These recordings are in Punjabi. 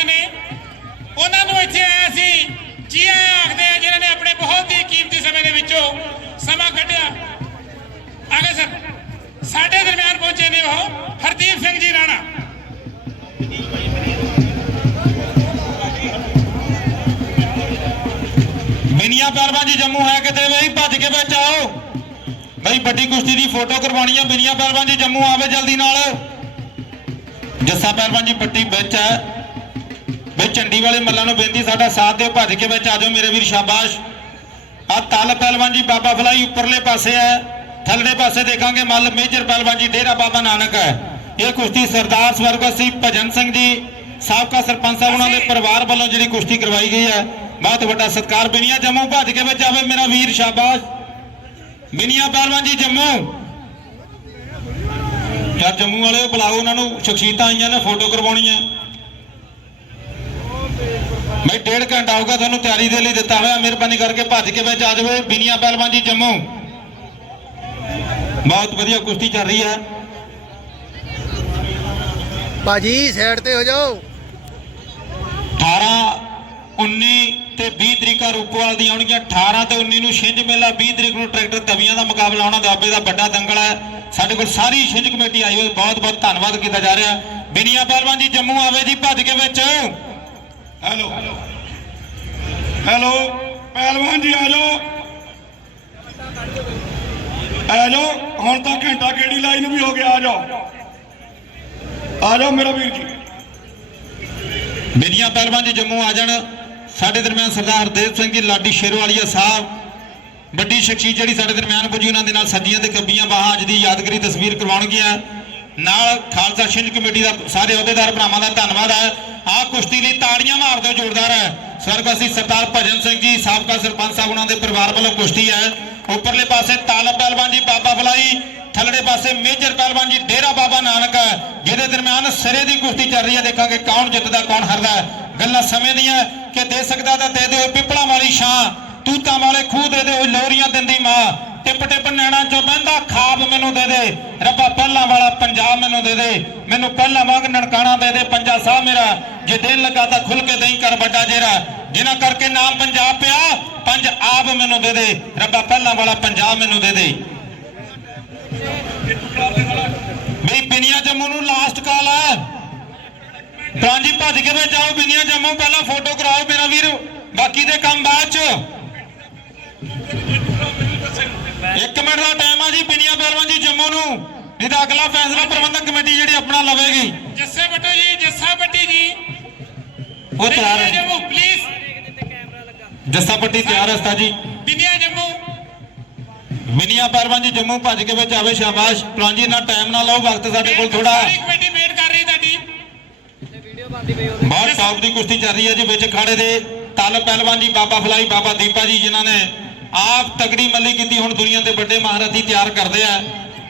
ਪਹੁੰਚੇ ਨੇ, ਉਹਨਾਂ ਨੂੰ ਇੱਥੇ ਆਇਆ ਸੀ, ਜੀ ਆਖਦੇ ਆ, ਜਿਨ੍ਹਾਂ ਨੇ ਆਪਣੇ ਬਹੁਤ ਹੀ ਕੀਮਤੀ ਸਮੇਂ ਦੇ ਵਿੱਚੋਂ ਸਮਾਂ ਕੱਢਿਆ। ਆਗੇ ਸਰ ਸਾਡੇ ਦਰਮਿਆਨ ਪਹੁੰਚੇ ਨੇ ਉਹ ਹਰਦੀਪ ਸਿੰਘ ਜੀ ਰਾਣਾ। ਮਿਨੀਆਂ ਪਹਿਲਵਾਨ ਜੀ ਜੰਮੂ ਹੈ ਕਿਤੇ ਬਈ? ਭੱਜ ਕੇ ਵਿੱਚ ਆਓ। ਬਈ ਵੱਡੀ ਕੁਸ਼ਤੀ ਦੀ ਫੋਟੋ ਕਰਵਾਉਣੀ ਹੈ ਮਿਨੀਆਂ ਪਹਿਲਵਾਨ ਜੀ ਜੰਮੂ ਆਵੇ ਜਲਦੀ ਨਾਲ। ਜੱਸਾ ਪਹਿਲਵਾਨ ਜੀ ਪੱਟੀ ਵਿੱਚ ਹੈ। ਬਈ ਚੰਡੀ ਵਾਲੇ ਮੱਲਾਂ ਨੂੰ ਬੇਨਤੀ ਸਾਡਾ ਸਾਥ ਦਿਓ ਭੱਜ ਕੇ ਵਿੱਚ ਆ ਜਾਓ ਮੇਰੇ ਵੀਰ ਸ਼ਾਬਾਸ਼। ਆ ਤਲ ਪਹਿਲਵਾਨ ਜੀ ਬਾਬਾ ਫਲਾਈ ਉੱਪਰਲੇ ਪਾਸੇ ਹੈ ਥੱਲੜੇ ਪਾਸੇ ਦੇਖਾਂਗੇ ਮੱਲ ਮੇਜਰ ਪਹਿਲਵਾਨ ਜੀ ਡੇਰਾ ਬਾਬਾ ਨਾਨਕ ਹੈ। ਇਹ ਕੁਸ਼ਤੀ ਸਰਦਾਰ ਸਵਰਗਤ ਸਿੰਘ ਭਜਨ ਸਿੰਘ ਜੀ ਸਾਬਕਾ ਸਰਪੰਚ ਸਾਹਿਬ ਉਹਨਾਂ ਦੇ ਪਰਿਵਾਰ ਵੱਲੋਂ ਜਿਹੜੀ ਕੁਸ਼ਤੀ ਕਰਵਾਈ ਗਈ ਹੈ। ਬਹੁਤ ਵੱਡਾ ਸਤਿਕਾਰ ਬਿਨੀਆ ਜੰਮੂ ਭੱਜ ਕੇ ਵਿੱਚ ਆਵੇ ਮੇਰਾ ਵੀਰ ਸ਼ਾਬਾਸ਼। ਬਿਨੀਆ ਪਹਿਲਵਾਨ ਜੀ ਜੰਮੂ। ਯਾਰ ਜੰਮੂ ਵਾਲੇ ਬੁਲਾਓ ਉਹਨਾਂ ਨੂੰ ਸ਼ਖਸੀਅਤਾਂ ਆਈਆਂ ਨੇ ਫੋਟੋ ਕਰਵਾਉਣੀ ਹੈ। ਮੈਂ ਡੇਢ ਘੰਟਾ ਹੋਗਾ ਤੁਹਾਨੂੰ ਤਿਆਰੀ ਦੇ ਲਈ ਦਿੱਤਾ ਹੋਇਆ। ਮਿਹਰਬਾਨੀ ਕਰਕੇ ਭੱਜ ਕੇ ਵਿੱਚ ਆ ਜਾਵੇ। ਬਿਨੀਆ ਪਹਿਲਵਾਨ ਜੀ ਜੰਮੂ। ਬਹੁਤ ਵਧੀਆ ਕੁਸ਼ਤੀ ਚੱਲ ਰਹੀ ਹੈ। ਭਾਜੀ ਸਾਈਡ ਤੇ ਹੋ ਜਾਓ। 18 19 ਤੇ 20 ਤਰੀਕਾ ਰੂਪਵਾਲ ਦੀ ਆਉਣਗੀਆਂ। 18 ਤੇ 19 ਨੂੰ ਛਿੰਝ ਮੇਲਾ। 20 ਤਰੀਕ ਨੂੰ ਟਰੈਕਟਰ ਤਵੀਆਂ ਦਾ ਮੁਕਾਬਲਾ ਹੋਣਾ ਦਾਬੇ ਦਾ ਵੱਡਾ ਦੰਗਲ ਹੈ। ਸਾਡੇ ਕੋਲ ਸਾਰੀ ਛਿੰਝ ਕਮੇਟੀ ਆਈ ਹੋਈ ਬਹੁਤ ਬਹੁਤ ਧੰਨਵਾਦ ਕੀਤਾ ਜਾ ਰਿਹਾ। ਬਿਨੀਆ ਪਹਿਲਵਾਨ ਜੀ ਜੰਮੂ ਆਵੇ ਜੀ। ਭੱਜ ਕੇ ਵਿੱਚ ਹੈਲੋ। ਹੈਲੋ, ਪਹਿਲਵਾਨ ਜੀ ਆ ਜਾਓ। ਆ ਜਾਓ, ਹੁਣ ਤਾਂ ਘੰਟਾ ਕਿਹੜੀ ਲਾਈਨ ਵੀ ਹੋ ਗਿਆ, ਆ ਜਾਓ। ਆ ਜਾਓ ਮੇਰਾ ਵੀਰ ਜੀ। ਬਿਨੀਆ ਪਹਿਲਵਾਨ ਜੀ ਜੰਮੂ ਆ ਜਾਣ। ਸਾਡੇ ਦਰਮਿਆਨ ਸਰਦਾਰ ਦੇਵ ਸਿੰਘ ਜੀ, ਲਾਡੀ ਸ਼ੇਰਵਾਲੀਆ ਸਾਹਿਬ, ਵੱਡੀ ਸ਼ਖਸੀਅਤ ਜਿਹੜੀ ਸਾਡੇ ਦਰਮਿਆਨ ਪੁੱਜੀ, ਉਹਨਾਂ ਦੇ ਨਾਲ ਸੱਜੀਆਂ ਤੇ ਕੱਬੀਆਂ ਬਾਹਾਂ ਅੱਜ ਦੀ ਯਾਦਗਾਰੀ ਤਸਵੀਰ ਕਰਵਾਉਣਗੀਆਂ। ਨਾਲ ਖਾਲਸਾ ਛਿੰਝ ਕਮੇਟੀ ਦਾ ਸਾਰੇ ਅਹੁਦੇਦਾਰ ਭਰਾਵਾਂ ਦਾ ਧੰਨਵਾਦ ਹੈ ਆਹ ਕੁਸ਼ਤੀ ਲਈ ਤਾੜੀਆਂ ਮਾਰ ਦਿਓ ਜ਼ੋਰਦਾਰ ਹੈ। ਸਵਰਗਵਾਸੀ ਸਰਦਾਰ ਭਜਨ ਸਿੰਘ ਜੀ, ਸਾਬਕਾ ਸਰਪੰਚ ਸਾਹਿਬ ਉਹਨਾਂ ਦੇ ਪਰਿਵਾਰ ਵੱਲੋਂ ਕੁਸ਼ਤੀ ਹੈ। ਉੱਪਰਲੇ ਪਾਸੇ ਤਾਲਬ ਪਹਿਲਵਾਨ ਜੀ, ਬਾਬਾ ਫਲਾਈ ਥੱਲੜੇ ਪਾਸੇ ਮੇਜਰ ਪਹਿਲਵਾਨ ਜੀ, ਡੇਰਾ ਬਾਬਾ ਨਾਨਕ ਹੈ, ਜਿਹਦੇ ਦਰਮਿਆਨ ਸਿਰੇ ਦੀ ਕੁਸ਼ਤੀ ਚੱਲ ਰਹੀ ਹੈ। ਦੇਖਾਂਗੇ ਕੌਣ ਜਿੱਤਦਾ, ਕੌਣ ਹਾਰਦਾ ਗੱਲਾਂ ਸਮੇਂ ਦੀਆਂ ਕਿ ਦੇ ਸਕਦਾ ਤਾਂ ਦੇ ਦਿਓ, ਪਿੱਪਲਾਂ ਵਾਲੀ ਛਾਂ। ਤੂਤਾਂ ਵਾਲੇ ਖੂਹ ਦੇ ਦਿਓ, ਲੋਰੀਆਂ ਦਿੰਦੀ ਮਾਂ। ਟਿਪ ਟਿਪ ਨੈਣਾ ਚੋਂ ਬਹਿੰਦਾ ਖਾਬ ਮੈਨੂੰ ਦੇ ਦੇ। ਰੱਬਾ ਪਹਿਲਾਂ ਵਾਲਾ ਪੰਜਾਬ ਮੈਨੂੰ ਦੇ ਦੇ। ਮੈਨੂੰ ਪਹਿਲਾਂ ਵਾਂਗ ਨਨਕਾਣਾ ਦੇ ਦੇ, ਪੰਜਾ ਸਾਹ ਮੇਰਾ। ਜੇ ਦਿਲ ਲੱਗਾ ਤਾਂ ਖੁੱਲ ਕੇ ਦਈ ਕਰ ਵੱਡਾ ਜੇਰਾ। ਜਿਨ੍ਹਾਂ ਕਰਕੇ ਨਾਮ ਪੰਜਾਬ ਪਿਆ, ਪੰਜ ਆਪ ਮੈਨੂੰ ਦੇ ਦੇ। ਰੱਬਾ ਪਹਿਲਾਂ ਵਾਲਾ ਪੰਜਾਬ ਮੈਨੂੰ ਦੇ ਦੇ। ਬਈ ਬਿਨੀਆ ਜੰਮੂ ਨੂੰ ਲਾਸਟ ਕਾਲ ਹੈ ਹਾਂਜੀ ਭੱਜ ਕੇ ਵੇ ਜਾਓ ਬਿਨੀਆ ਜੰਮੂ? ਪਹਿਲਾਂ ਫੋਟੋ ਕਰਾਓ ਮੇਰਾ ਵੀਰ। ਬਾਕੀ ਦੇ ਕੰਮ ਬਾਅਦ ਚ। ਇੱਕ ਮਿੰਟ ਦਾ ਟਾਈਮ ਆ ਜੀ ਬਿਨੀਆ ਪਹਿਲਵਾਨ ਜੀ ਜੰਮੂ ਨੂੰ। ਨਹੀਂ ਤਾਂ ਅਗਲਾ ਫੈਸਲਾ ਪ੍ਰਬੰਧਕ ਕਮੇਟੀ ਜਿਹੜੀ ਆਪਣਾ ਲਵੇਗੀ। ਜੱਸੇ ਬੱਟੋ ਜੀ ਜੱਸਾ ਬੱਟੀ ਜੀ। ਉਹ ਤਿਆਰ ਹੈ। ਜੰਮੂ ਪਲੀਜ਼ ਜੱਸਾ ਪੱਟੀ ਤਿਆਰ ਹੈ ਉਸਤਾਦ ਜੀ। ਬਿਨੀਆ ਜੰਮੂ। ਬਿਨੀਆ ਪਹਿਲਵਾਨ ਜੀ ਜੰਮੂ ਭੱਜ ਕੇ ਵਿੱਚ ਆਵੇ ਸ਼ਾਬਾਸ਼। ਪਹਿਲਵਾਨ ਜੀ ਨਾ ਟਾਈਮ ਨਾ ਲਓ ਵਕਤ ਸਾਡੇ ਕੋਲ ਥੋੜਾ ਕਮੇਟੀ ਵੇਟ ਕਰ ਰਹੀ ਤੁਹਾਡੀ। ਬਹੁਤ ਟੌਪ ਦੀ ਕੁਸ਼ਤੀ ਚੱਲ ਰਹੀ ਹੈ ਜੀ ਵਿੱਚ ਖਾੜੇ ਦੇ ਤਲ ਪਹਿਲਵਾਨ ਜੀ ਬਾਬਾ ਫਲਾਈ ਬਾਬਾ ਦੀਪਾ ਜੀ ਜਿਨ੍ਹਾਂ ਨੇ ਆਪ ਤਗੜੀ ਮੱਲੀ ਕੀਤੀ ਹੁਣ ਦੁਨੀਆ ਦੇ ਵੱਡੇ ਮਹਾਰਥੀ ਤਿਆਰ ਕਰਦੇ ਆ,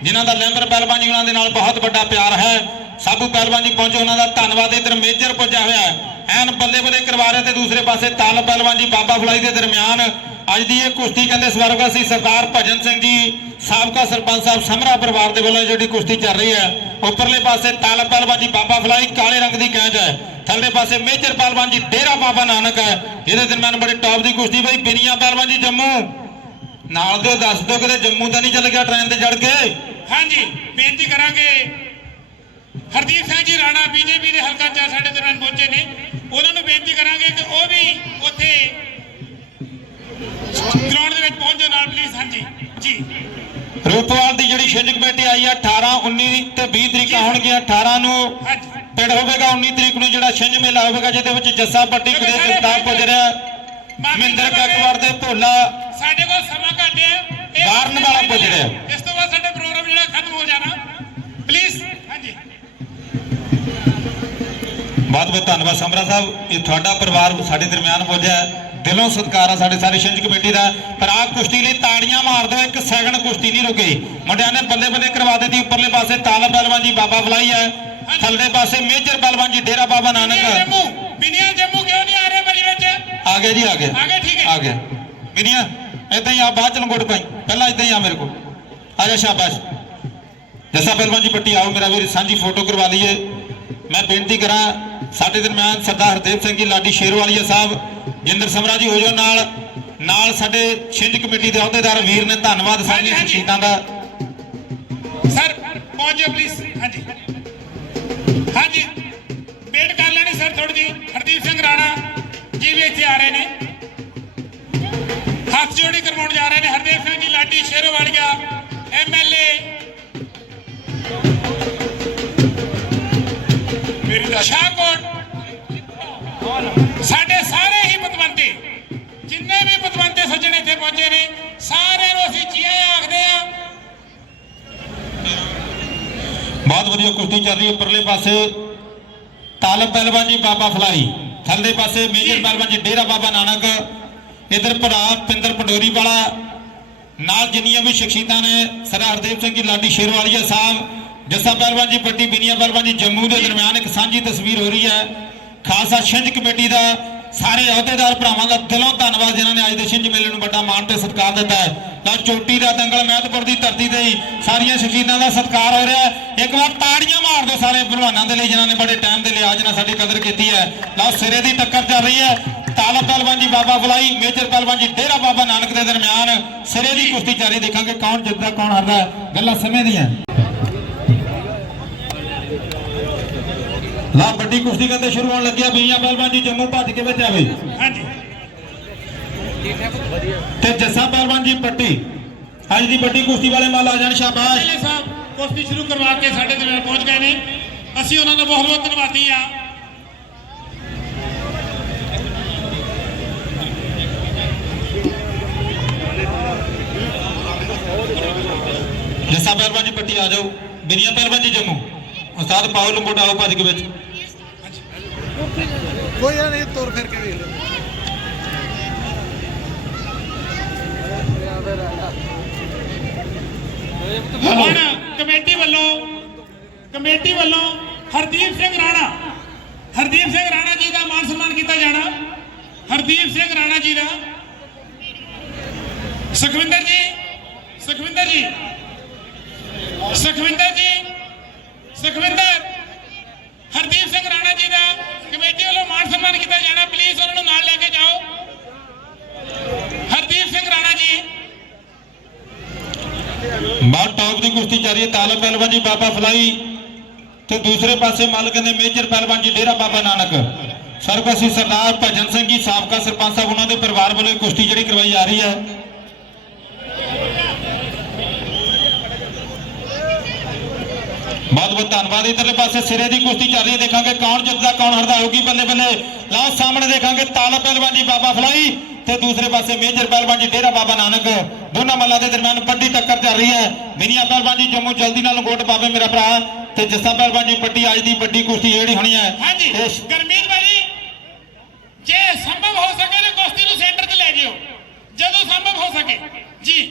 ਜਿਨ੍ਹਾਂ ਦਾ ਲੈਂਬਰ ਪਹਿਲਵਾਨ ਜੀ ਉਹਨਾਂ ਦੇ ਨਾਲ ਬਹੁਤ ਵੱਡਾ ਪਿਆਰ ਹੈ। ਸਾਬੂ ਪਹਿਲਵਾਨ ਜੀ ਪਹੁੰਚੇ, ਉਹਨਾਂ ਦਾ ਧੰਨਵਾਦ, ਇਧਰ ਮੇਜਰ ਪੁੱਜਾ ਹੋਇਆ ਐਨ ਬੱਲੇ ਬੱਲੇ ਕਰਵਾ ਰਹੇ ਤੇ ਦੂਸਰੇ ਪਾਸੇ ਤਾਲ ਪਹਿਲਵਾਨ ਜੀ ਬਾਬਾ ਫਲਾਈ ਦੇ ਦਰਮਿਆਨ। ਅੱਜ ਦੀ ਇਹ ਕੁਸ਼ਤੀ ਕਹਿੰਦੇ ਸਵਰਗਵਾਸੀ ਸਰਦਾਰ ਭਜਨ ਸਿੰਘ ਜੀ, ਸਾਬਕਾ ਸਰਪੰਚ ਸਾਹਿਬ ਸਮਰਾ ਪਰਿਵਾਰ ਦੇ ਵੱਲੋਂ ਜਿਹੜੀ ਕੁਸ਼ਤੀ ਚੱਲ ਰਹੀ ਹੈ, ਉੱਪਰਲੇ ਪਾਸੇ ਤਾਲ ਪਹਿਲਵਾਨ ਜੀ ਬਾਬਾ ਫਲਾਈ ਕਾਲੇ ਰੰਗ ਦੀ ਕੈਂਚ ਹੈ। ਥੱਲੇ ਪਾਸੇ ਮੇਜਰ ਪਹਿਲਵਾਨ ਜੀ ਡੇਰਾ ਬਾਬਾ ਨਾਨਕ ਹੈ। ਇਹਦੇ ਦਰਮਿਆਨ ਬੜੀ ਟੌਪ ਦੀ ਕੁਸ਼ਤੀ ਬਈ ਬਿਨੀਆ ਪਹਿਲਵਾਨ ਜੀ ਜੰਮੂ। ਨਾਲ ਦੇ ਦੱਸ ਦਿਓ ਕਿਤੇ ਜੰਮੂ ਤਾਂ ਨਹੀਂ ਚੱਲ ਗਿਆ ਟ੍ਰੇਨ ਤੇ ਚੜ ਕੇ? ਹਾਂਜੀ ਬੇਨਤੀ ਕਰਾਂਗੇ। ਹਰਦੀਪ ਸਿੰਘ ਜੀ ਰਾਣਾ ਬੀਜੇਪੀ ਦੇ ਹਲਕਾ ਚਾਰ ਸਾਡੇ ਦਰਮਿਆਨ ਪਹੁੰਚੇ ਨੇ। ਉਹਨਾਂ ਨੂੰ ਬੇਨਤੀ ਕਰਾਂਗੇ ਕਿ ਉਹ ਵੀ ਉੱਥੇ ਗਰਾਊਂਡ ਦੇ ਵਿੱਚ ਪਹੁੰਚੋ ਨਾਲ ਪਲੀਜ਼ ਹਾਂਜੀ। ਜੀ। ਰੂਪਵਾਲ ਦੀ ਜਿਹੜੀ ਛਿੰਝ ਕਮੇਟੀ ਆਈ ਹੈ 18 19 ਤੇ 20 ਤਰੀਕਾਂ ਹੋਣਗੀਆਂ 18 ਨੂੰ ਹਾਂਜੀ। ਪਿੰਡ ਹੋਵੇਗਾ 19 ਤਰੀਕ ਨੂੰ ਜਿਹੜਾ ਛਿੰਝ ਮੇਲਾ ਹੋਵੇਗਾ ਜਿਹਦੇ ਵਿੱਚ ਜੱਸਾ ਪੱਟੀ ਦੇ ਕਿਤਾਬ ਪੁੱਜ ਰਿਹਾ ਹੈ। ਮਹਿੰਦਰ ਕੱਕਵਾਰ ਦੇ ਭੋਲਾ ਸਾਡੇ ਕੋਲ ਸਮਾਂ ਘੱਟ ਹੈ ਵਾਰਨ ਵਾਲਾ ਪੁੱਜ ਰਿਹਾ। ਇਸ ਤੋਂ ਬਾਅਦ ਸਾਡਾ ਪ੍ਰੋਗਰਾਮ ਜਿਹੜਾ ਖਤਮ ਹੋ ਜਾਣਾ ਪਲੀਜ਼ ਹਾਂਜੀ ਬਹੁਤ ਬਹੁਤ ਧੰਨਵਾਦ ਸਮਰਾ ਸਾਹਿਬ ਇਹ ਤੁਹਾਡਾ ਪਰਿਵਾਰ ਸਾਡੇ ਦਰਮਿਆਨ ਪੁੱਜਿਆ ਹੈ। ਦਿਲੋਂ ਸਤਿਕਾਰ ਆ ਸਾਡੇ ਸਾਰੇ ਛਿੰਝ ਕਮੇਟੀ ਦਾ ਪਰ ਆਹ ਕੁਸ਼ਤੀ ਲਈ ਤਾੜੀਆਂ ਮਾਰ ਦਿਓ ਇੱਕ ਸੈਕਿੰਡ ਕੁਸ਼ਤੀ ਨਹੀਂ ਰੁਕੀ ਮੁੰਡਿਆਂ ਨੇ ਬੱਲੇ ਬੱਲੇ ਕਰਵਾ ਦਿੱਤੀ ਉੱਪਰਲੇ ਪਾਸੇ ਤਾਲਬ ਪਹਿਲਵਾਨ ਜੀ ਬਾਬਾ ਫਲਾਈ ਹੈ ਥੱਲੇ ਪਾਸੇ ਮੇਜਰ ਪਹਿਲਵਾਨ ਜੀ ਡੇਰਾ ਬਾਬਾ ਨਾਨਕ। ਬਿਨੀਆ ਜੰਮੂ ਬਿਨੀਆ ਜੰਮੂ ਕਿਉਂ ਨਹੀਂ ਆ ਰਹੇ ਬਲੀ ਵਿੱਚ? ਆ ਗਿਆ ਜੀ ਆ ਗਿਆ ਆ ਗਿਆ, ਠੀਕ ਹੈ। ਆ ਗਿਆ ਮਿਨੀਆ ਇਦਾਂ ਹੀ ਆ ਬਾਅਦ ਚ ਲੰਗੋਟ ਪਾਈ। ਪਹਿਲਾਂ ਇਦਾਂ ਹੀ ਆ ਮੇਰੇ ਕੋਲ। ਆ ਜਾ ਸ਼ਾਬਾਸ਼। ਜੱਸਾ ਪਹਿਲਵਾਨ ਜੀ ਪੱਟੀ ਆਓ ਮੇਰਾ ਵੀਰ ਸਾਂਝੀ ਫੋਟੋ ਕਰਵਾ ਲਈਏ। ਮੈਂ ਬੇਨਤੀ ਕਰਾਂ ਸਾਡੇ ਦਰਮਿਆਨ ਸਰਦਾਰ ਹਰਦੇਵ ਸਿੰਘ ਜੀ ਲਾਡੀ ਸ਼ੇਰਵਾਲੀਆ ਸਾਹਿਬ ਜਿੰਦਰ ਸਮਰਾ ਜੀ ਹੋ ਜਾਓ ਨਾਲ। ਨਾਲ ਸਾਡੇ ਛਿੰਝ ਕਮੇਟੀ ਦੇ ਅਹੁਦੇਦਾਰ ਵੀਰ ਨੇ ਧੰਨਵਾਦ ਸਾਂਝੀ। ਸ਼ਹੀਦਾਂ ਦਾ। ਸਰ ਪਹੁੰਚ ਪਲੀਜ਼ ਹਾਂਜੀ। ਵੇਟ ਕਰ ਲੈਣੀ ਸਰ ਥੋੜੀ ਜੀ ਹਰਦੀਪ ਸਿੰਘ ਰਾਣਾ ਜੀ ਵੀ ਇੱਥੇ ਆ ਰਹੇ ਨੇ। ਹੱਥ ਜੋੜੀ ਕਰਵਾਉਣ ਜਾ ਰਹੇ ਨੇ। ਹਰਦੀਪ ਸਿੰਘ ਜੀ, ਲਾਡੀ ਸ਼ੇਰੋਵਾਲੀਆ ਐਮਐਲਏ ਮੇਰੀ ਦਾ ਸਾਡੇ ਸਾਰੇ ਹੀ ਪਤਵੰਤੇ, ਜਿੰਨੇ ਵੀ ਪਤਵੰਤੇ ਸੱਜਣ ਇੱਥੇ ਪਹੁੰਚੇ ਨੇ, ਸਾਰਿਆਂ ਨੂੰ ਅਸੀਂ ਜੀ ਆਖਦੇ ਆ ਬਹੁਤ ਵਧੀਆ ਕੁਸ਼ਤੀ ਚੱਲ ਰਹੀ ਹੈ ਪਰਲੇ ਪਾਸੇ। ਤਾਲਬ ਪਹਿਲਵਾਨ ਜੀ ਬਾਬਾ ਫਲਾਈ। ਥੱਲੇ ਪਾਸੇ ਮੇਜਰ ਪਹਿਲਵਾਨ ਜੀ, ਡੇਰਾ ਬਾਬਾ ਨਾਨਕ। ਇਧਰ ਭਰਾ ਪਿੰਦਰ ਪੰਡੋਰੀ ਵਾਲਾ। ਨਾਲ ਜਿੰਨੀਆਂ ਵੀ ਸ਼ਖਸੀਅਤਾਂ ਨੇ ਸਰਦਾਰ ਹਰਦੇਵ ਸਿੰਘ ਜੀ, ਲਾਡੀ ਸ਼ੇਰਵਾਲੀਆ ਸਾਹਿਬ, ਜੱਸਾ ਪਹਿਲਵਾਨ ਜੀ ਪੱਟੀ ਬਿਨੀਆ ਪਹਿਲਵਾਨ ਜੀ, ਜੰਮੂ ਦੇ ਦਰਮਿਆਨ ਇੱਕ ਸਾਂਝੀ ਤਸਵੀਰ ਹੋ ਰਹੀ ਹੈ। ਖਾਲਸਾ ਛਿੰਝ ਕਮੇਟੀ ਦਾ ਸਾਰੇ ਅਹੁਦੇਦਾਰ ਭਰਾਵਾਂ ਦਾ ਦਿਲੋਂ ਧੰਨਵਾਦ ਜਿਨ੍ਹਾਂ ਨੇ ਅੱਜ ਦੇ ਛਿੰਝ ਮੇਲੇ ਨੂੰ ਵੱਡਾ ਮਾਣ ਤੇ ਸਤਿਕਾਰ ਦਿੱਤਾ ਹੈ। ਤਾਂ ਚੋਟੀ ਦਾ ਦੰਗਲ ਮਹਿਤਪੁਰ ਦੀ ਧਰਤੀ ਤੇ ਹੀ ਸਾਰੀਆਂ ਸ਼ਹੀਦਾਂ ਦਾ ਸਤਿਕਾਰ ਹੋ ਰਿਹਾ ਹੈ। ਇੱਕ ਵਾਰ ਤਾੜੀਆਂ ਮਾਰ ਦਿਓ ਸਾਰੇ ਭਲਵਾਨਾਂ ਦੇ ਲਈ ਜਿਨ੍ਹਾਂ ਨੇ ਬੜੇ ਟਾਈਮ ਦੇ ਲਿਹਾਜ਼ ਨਾਲ ਸਾਡੀ ਕਦਰ ਕੀਤੀ ਹੈ। ਲਓ, ਸਿਰੇ ਦੀ ਟੱਕਰ ਚੱਲ ਰਹੀ ਹੈ। ਤਾਲਬ ਪਹਿਲਵਾਨ ਜੀ ਬਾਬਾ ਬੁਲਾਈ, ਮੇਜਰ ਪਹਿਲਵਾਨ ਜੀ ਡੇਰਾ ਬਾਬਾ ਨਾਨਕ ਦੇ ਦਰਮਿਆਨ ਸਿਰੇ ਦੀ ਕੁਸ਼ਤੀ ਚੱਲ ਰਹੀ ਦੇਖਾਂਗੇ ਕੌਣ ਜਿੱਤਦਾ, ਕੌਣ ਹਾਰਦਾ ਗੱਲਾਂ ਸਮੇਂ ਦੀਆਂ। ਲਾ ਵੱਡੀ ਕੁਸ਼ਤੀ ਕਹਿੰਦੇ ਸ਼ੁਰੂ ਹੋਣ ਲੱਗਿਆ ਬੀਆਂ ਪਹਿਲਵਾਨ ਜੀ ਜੰਮੂ ਭੱਜ ਕੇ ਵਿੱਚ ਆਵੇ। ਹਾਂਜੀ। ਤੇ ਜੱਸਾ ਪਹਿਲਵਾਨ ਜੀ ਪੱਟੀ। ਅੱਜ ਦੀ ਵੱਡੀ ਕੁਸ਼ਤੀ ਵਾਲੇ ਮੱਲ ਆ ਜਾਣ ਸ਼ਾਬਾਸ਼। ਸਾਹਿਬ ਕੁਸ਼ਤੀ ਸ਼ੁਰੂ ਕਰਵਾ ਕੇ ਸਾਡੇ ਦਰਮਿਆਨ ਪਹੁੰਚ ਗਏ ਨੇ। ਅਸੀਂ ਉਹਨਾਂ ਦਾ ਬਹੁਤ ਬਹੁਤ ਧੰਨਵਾਦੀ ਆ। ਜੱਸਾ ਪਹਿਲਵਾਨ ਜੀ ਪੱਟੀ ਆ ਜਾਓ। ਬਿਨੀਆ ਪਹਿਲਵਾਨ ਜੀ ਜੰਮੂ। ਉਸਤਾਦ ਪਾਉ ਲੰਗੋਟਾ ਆਓ ਭੱਜ ਕੇ ਵਿੱਚ। ਕੋਈ ਆ ਨਹੀਂ ਤੁਰ ਫਿਰ ਕੇ ਵੇਖ ਲੈ ਹੁਣ ਕਮੇਟੀ ਵੱਲੋਂ ਕਮੇਟੀ ਵੱਲੋਂ ਹਰਦੀਪ ਸਿੰਘ ਰਾਣਾ ਹਰਦੀਪ ਸਿੰਘ ਰਾਣਾ ਜੀ ਦਾ ਮਾਨ ਸਨਮਾਨ ਕੀਤਾ ਜਾਣਾ। ਹਰਦੀਪ ਸਿੰਘ ਰਾਣਾ ਜੀ ਦਾ। ਸੁਖਵਿੰਦਰ ਜੀ ਸੁਖਵਿੰਦਰ ਜੀ ਸੁਖਵਿੰਦਰ ਜੀ ਸੁਖਵਿੰਦਰ, ਹਰਦੀਪ ਸਿੰਘ ਰਾਣਾ ਜੀ ਦਾ ਕਮੇਟੀ ਵੱਲੋਂ ਮਾਨ ਸਨਮਾਨ ਕੀਤਾ ਜਾਣਾ। ਪਲੀਜ਼ ਉਹਨਾਂ ਨੂੰ ਨਾਲ ਲੈ ਕੇ ਜਾਓ। ਹਰਦੀਪ ਸਿੰਘ ਰਾਣਾ ਜੀ। ਬਹੁਤ ਟੌਪ ਦੀ ਕੁਸ਼ਤੀ ਚੱਲ ਰਹੀ ਹੈ ਤਾਲਬ ਪਹਿਲਵਾਨ ਜੀ, ਬਾਬਾ ਫਲਾਈ ਤੇ ਦੂਸਰੇ ਪਾਸੇ ਮਾਲਕ ਕਹਿੰਦੇ ਮੇਜਰ ਪਹਿਲਵਾਨ ਜੀ, ਡੇਰਾ ਬਾਬਾ ਨਾਨਕ। ਸਰਬਸੀ ਸਰਦਾਰ ਭਜਨ ਸਿੰਘ ਜੀ, ਸਾਬਕਾ ਸਰਪੰਚ ਸਾਹਿਬ, ਉਹਨਾਂ ਦੇ ਪਰਿਵਾਰ ਵੱਲੋਂ ਕੁਸ਼ਤੀ ਜਿਹੜੀ ਕਰਵਾਈ ਜਾ ਰਹੀ ਹੈ। ਬਹੁਤ ਬਹੁਤ ਧੰਨਵਾਦ। ਇਧਰਲੇ ਪਾਸੇ ਸਿਰੇ ਦੀ ਕੁਸ਼ਤੀ ਚੱਲ ਰਹੀ ਹੈ। ਦੇਖਾਂਗੇ ਕੌਣ ਜਿੱਤਦਾ ਕੌਣ ਹਾਰਦਾ ਹੋਊਗੀ। ਬੱਲੇ ਬੱਲੇ ਲਓ ਸਾਹਮਣੇ ਦੇਖਾਂਗੇ। ਤਾਲਬ ਪਹਿਲਵਾਨ ਜੀ ਬਾਬਾ ਫਲਾਈ ਤੇ ਦੂਸਰੇ ਪਾਸੇ ਮੇਜਰ ਪਹਿਲਵਾਨ ਜੀ ਡੇਰਾ ਬਾਬਾ ਨਾਨਕ। ਦੋਨਾਂ ਮੱਲਾਂ ਦੇ ਦਰਮਿਆਨ ਵੱਡੀ ਟੱਕਰ ਚੱਲ ਰਹੀ ਹੈ। ਮਿਨੀਆ ਪਹਿਲਵਾਨ ਜੀ ਜੰਮੂ ਜਲਦੀ ਨਾਲ ਲੰਗੋਟ ਪਾਵੇ ਮੇਰਾ ਭਰਾ ਤੇ ਜੱਸਾ ਪਹਿਲਵਾਨ ਜੀ ਪੱਟੀ ਅੱਜ ਦੀ ਵੱਡੀ ਕੁਸ਼ਤੀ ਜਿਹੜੀ ਹੋਣੀ ਹੈ। ਹਾਂਜੀ ਇਹ ਗਰਮੀਤ ਭਾਜੀ ਜੇ ਸੰਭਵ ਹੋ ਸਕੇ ਤਾਂ ਕੁਸ਼ਤੀ ਨੂੰ ਸੈਂਟਰ ਤੇ ਲੈ ਜਿਓ। ਜਦੋਂ ਸੰਭਵ ਹੋ ਸਕੇ। ਜੀ।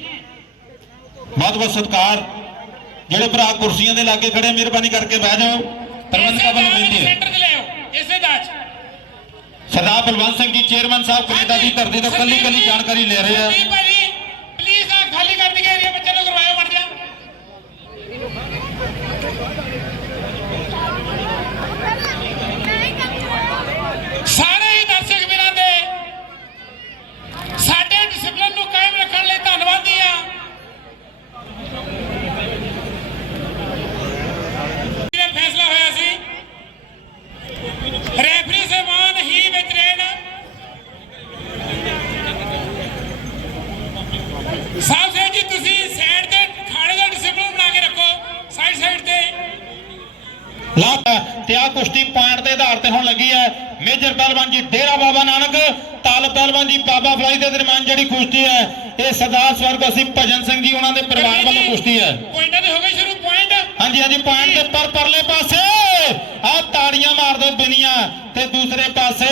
ਬਹੁਤ ਬਹੁਤ ਸਤਿਕਾਰ। ਜਿਹੜੇ ਭਰਾ ਕੁਰਸੀਆਂ ਦੇ ਲਾਗੇ ਖੜੇ ਮਿਹਰਬਾਨੀ ਕਰਕੇ ਬਹਿ ਜਾਓ। ਪ੍ਰਬੰਧਕਾਂ ਵੱਲੋਂ ਬੇਨਤੀ ਹੈ। ਸੈਂਟਰ ਤੇ ਲੈ ਆਓ ਇਸੇ ਦਾਜ। ਸਰਦਾਰ ਬਲਵੰਤ ਸਿੰਘ ਜੀ ਚੇਅਰਮੈਨ ਸਾਹਿਬ ਕੈਨੇਡਾ ਦੀ ਧਰਤੀ ਤੋਂ ਕੱਲੀ ਕੱਲੀ ਜਾਣਕਾਰੀ ਲੈ ਰਹੇ ਆ ਜੀ ਭਾਜੀ ਪਲੀਜ਼ ਆ ਖਾਲੀ ਕਰ ਦਿਓ ਏਰੀਆ ਬੱਚੇ ਨੂੰ ਕਰਵਾਇਓ ਮੜ ਜਾ ਸਾਰੇ ਹੀ ਦਰਸ਼ਕ ਵੀਰਾਂ ਦੇ ਸਾਡੇ ਡਿਸਪਲਿਨ ਨੂੰ ਕਾਇਮ ਰੱਖਣ ਲਈ ਧੰਨਵਾਦੀ ਆ ਇਹ ਫੈਸਲਾ ਹੋਇਆ ਸੀ ਰੈਫਰੀ ਸਹਿਬਾਨ ਹੀ ਵਿੱਚ ਰਹਿਣ ਸਾਹਿਬ ਸਿੰਘ ਜੀ ਤੁਸੀਂ ਸਾਈਡ ਤੇ ਖਾੜੇ ਦਾ ਡਿਸਪਲਿਨ ਬਣਾ ਕੇ ਰੱਖੋ ਸਾਈਡ ਸਾਈਡ ਤੇ ਲਾ ਤੇ ਆ ਪੁਆਇੰਟ ਦੇ ਆਧਾਰ ਤੇ ਹੁਣ ਲੱਗੀ ਹੈ ਮੇਜਰ ਪਹਿਲਵਾਨ ਜੀ ਡੇਰਾ ਬਾਬਾ ਨਾਨਕ ਤਾਲਬ ਪਹਿਲਵਾਨ ਜੀ ਬਾਬਾ ਫਲਾਈ ਦੇ ਦਰਮਿਆਨ ਜਿਹੜੀ ਕੁਸ਼ਤੀ ਹੈ ਇਹ ਸਰਦਾਰ ਸਵਰਗਵਾਸੀ ਭਜਨ ਸਿੰਘ ਜੀ ਉਹਨਾਂ ਦੇ ਪਰਿਵਾਰ ਵੱਲੋਂ ਕੁਸ਼ਤੀ ਹੈ। ਪੁਆਇੰਟਾਂ ਤੇ ਹੋ ਗਈ ਸ਼ੁਰੂ ਪੁਆਇੰਟ ਹਾਂਜੀ ਹਾਂਜੀ ਪੁਆਇੰਟ ਦੇ ਪਰ ਪਰਲੇ ਪਾਸੇ। ਆ ਤਾੜੀਆਂ ਮਾਰ ਦੋ ਬਿਨੀਆਂ ਤੇ ਦੂਸਰੇ ਪਾਸੇ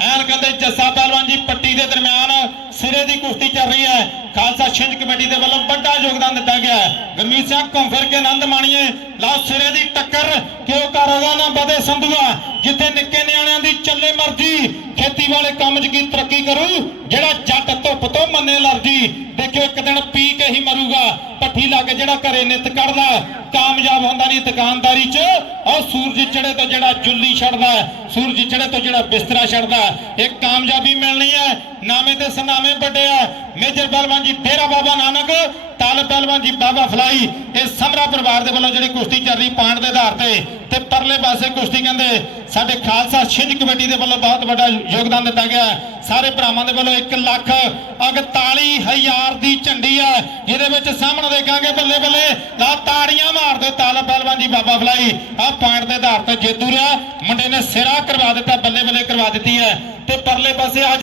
ਐਨ ਕਹਿੰਦੇ ਜੱਸਾ ਪਹਿਲਵਾਨ ਜੀ ਪੱਟੀ ਦੇ ਦਰਮਿਆਨ ਸਿਰੇ ਦੀ ਕੁਸ਼ਤੀ ਚੱਲ ਰਹੀ ਹੈ। ਖਾਲਸਾ ਛਿੰਝ ਕਮੇਟੀ ਦੇ ਵੱਲੋਂ ਵੱਡਾ ਯੋਗਦਾਨ ਦਿੱਤਾ ਗਿਆ ਹੈ। ਗਰਮੀਤ ਸਿੰਘ, ਘੁੰਮ ਫਿਰ ਕੇ ਆਨੰਦ ਮਾਣੀਏ। ਲਓ ਸਿਰੇ ਦੀ ਟੱਕਰ ਕਿਉਂ ਕਰੋਗਾ ਨਾ ਬਦੇ ਸੰਧੂਆ, ਜਿੱਥੇ ਨਿੱਕੇ ਨਿਆਣਿਆਂ ਦੀ ਚੱਲੇ ਮਰਜ਼ੀ ਖੇਤੀ ਵਾਲੇ ਕੰਮ 'ਚ ਕੀ ਤਰੱਕੀ ਕਰੂ, ਜਿਹੜਾ ਜੱਟ ਧੁੱਪ ਤੋਂ ਮੰਨੇ ਲਰਜੀ ਦੇਖਿਓ ਇੱਕ ਦਿਨ ਪੀ ਕੇ ਹੀ ਮਰੂਗਾ ਪੱਠੀ ਲਾ ਕੇ ਜਿਹੜਾ ਘਰੇ ਨਿਤ ਕੱਢਦਾ। ਕਾਮਯਾਬ ਹੁੰਦਾ ਨਹੀਂ ਦੁਕਾਨਦਾਰੀ 'ਚ, ਉਹ ਸੂਰਜ ਚੜੇ ਤੋਂ ਜਿਹੜਾ ਜੁੱਲੀ ਛੱਡਦਾ ਸੂਰਜ ਚੜੇ ਤੋਂ ਜਿਹੜਾ ਬਿਸਤਰਾ ਛੱਡਦਾ ਇਹ ਕਾਮਯਾਬੀ ਮਿਲਣੀ ਹੈ ਨਾਮੇ ਤੇ ਸਨਾਮੇ ਵੱਡੇ ਆ। ਮੇਜਰ ਪਹਿਲਵਾਨ ਜੀ, ਡੇਰਾ ਬਾਬਾ ਨਾਨਕ ਤਾਲਬ ਪਹਿਲਵਾਨ ਜੀ, ਬਾਬਾ ਫਲਾਈ, ਇਹ ਸਮਰਾ ਪਰਿਵਾਰ ਦੇ ਵੱਲੋਂ ਜਿਹੜੀ ਕੁਸ਼ਤੀ ਚੱਲ ਰਹੀ ਪਾਣ ਦੇ ਆਧਾਰ ਤੇ ਤੇ ਪਰਲੇ ਪਾਸੇ ਕੁਸ਼ਤੀ ਕਹਿੰਦੇ ਸਾਡੇ ਖਾਲਸਾ ਛਿੰਝ ਕਮੇਟੀ ਦੇ ਵੱਲੋਂ ਬਹੁਤ ਵੱਡਾ ਯੋਗਦਾਨ ਦਿੱਤਾ ਗਿਆ ਸਾਰੇ ਭਰਾਵਾਂ ਦੇ ਵੱਲੋਂ 1 ਲੱਖ 41000 ਦੀ ਝੰਡੀ ਹੈ, ਜਿਹਦੇ ਵਿੱਚ ਸਾਹਮਣੇ ਦੇਖਾਂਗੇ ਬੱਲੇ ਬੱਲੇ ਲਾ ਤਾੜੀਆਂ ਮਾਰ ਦਿਓ ਤਾਲਬ ਪਹਿਲਵਾਨ ਜੀ ਬਾਬਾ ਫਲਾਈ। ਆ ਪੁਆਇੰਟ ਦੇ ਆਧਾਰ ਤੇ ਜੇਤੂ ਰਿਹਾ। ਮੁੰਡੇ ਨੇ ਸਿਰਾ ਕਰਵਾ ਦਿੱਤਾ, ਬੱਲੇ ਬੱਲੇ ਕਰਵਾ ਦਿੱਤੀ ਹੈ ਤੇ ਪਰਲੇ ਪਾਸੇ ਅੱਜ